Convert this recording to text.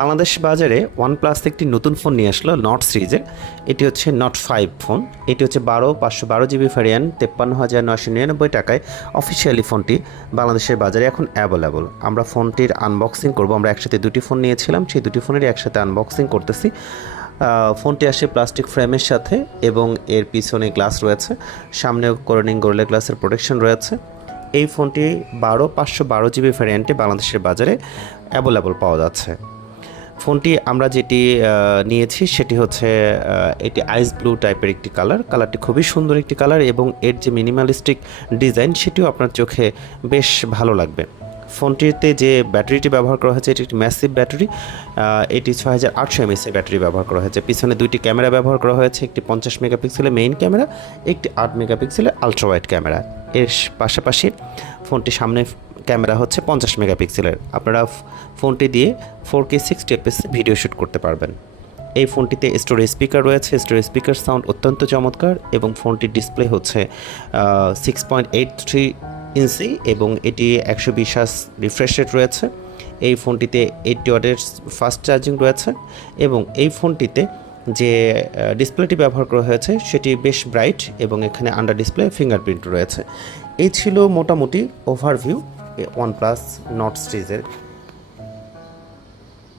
বাংলাদেশ বাজারে ওয়ানপ্লাস একটি নতুন ফোন নিয়ে আসলো নট সিরিজের এটি হচ্ছে নট ফাইভ ফোন এটি হচ্ছে বারো, পাঁচশো বারো জিবি ভ্যারিয়েন্ট তেপ্পান্ন হাজার নশো নিরানব্বই টাকায় অফিসিয়ালি ফোনটি বাংলাদেশের বাজারে এখন অ্যাভেলেবল আমরা ফোনটির আনবক্সিং করব। আমরা একসাথে দুটি ফোন নিয়েছিলাম। সেই দুটি ফোনেরই একসাথে আনবক্সিং করতেছি। ফোনটি আসে প্লাস্টিক ফ্রেমের সাথে এবং এর পিছনে গ্লাস রয়েছে। সামনে করনিং গোল্ডে গ্লাসের প্রোটেকশন রয়েছে। এই ফোনটি বারো, পাঁচশো বারো জিবি ভ্যারিয়েন্টে বাংলাদেশের বাজারে অ্যাভেলেবল পাওয়া যাচ্ছে। ফোনটি আমরা যেটি নিয়েছি সেটি হচ্ছে এটি আইস ব্লু টাইপের একটি কালার। কালারটি খুবই সুন্দর একটি কালার এবং এর যে মিনিমালিস্টিক ডিজাইন সেটিও আপনার চোখে বেশ ভালো লাগবে। ফোনটিতে যে ব্যাটারিটি ব্যবহার করা হয়েছে, এটি একটি ম্যাসিভ ব্যাটারি এটি ছয় হাজার আটশো এমএসের ব্যাটারি ব্যবহার করা হয়েছে। পিছনে দুইটি ক্যামেরা ব্যবহার করা হয়েছে, একটি পঞ্চাশ মেগাপিক্সেলের মেইন ক্যামেরা, একটি আট মেগাপিক্সেলের আলট্রা ওয়াইড ক্যামেরা। এর পাশাপাশি ফোনটি সামনে ক্যামেরা হচ্ছে পঞ্চাশ মেগাপিক্সেলের। আপনারা ফোনটি দিয়ে four K sixty FS video shoot করতে পারবেন। এই ফোনটিতে স্টোরেজ স্পিকার রয়েছে। স্টোরেজ স্পিকার সাউন্ড অত্যন্ত চমৎকার এবং ফোনটির ডিসপ্লে হচ্ছে six point eight three inch এবং এটি একশো বিশ রিফ্রেশ রেট রয়েছে। এই ফোনটিতে এইটটি ওয়াটের ফাস্ট চার্জিং রয়েছে এবং এই ফোনটিতে যে ডিসপ্লেটি ব্যবহার করা হয়েছে সেটি বেশ ব্রাইট এবং এখানে আন্ডার ডিসপ্লে ফিঙ্গারপ্রিন্ট রয়েছে। এই ছিল মোটামুটি ওভারভিউ ওয়ান প্লাস নট সিরিজের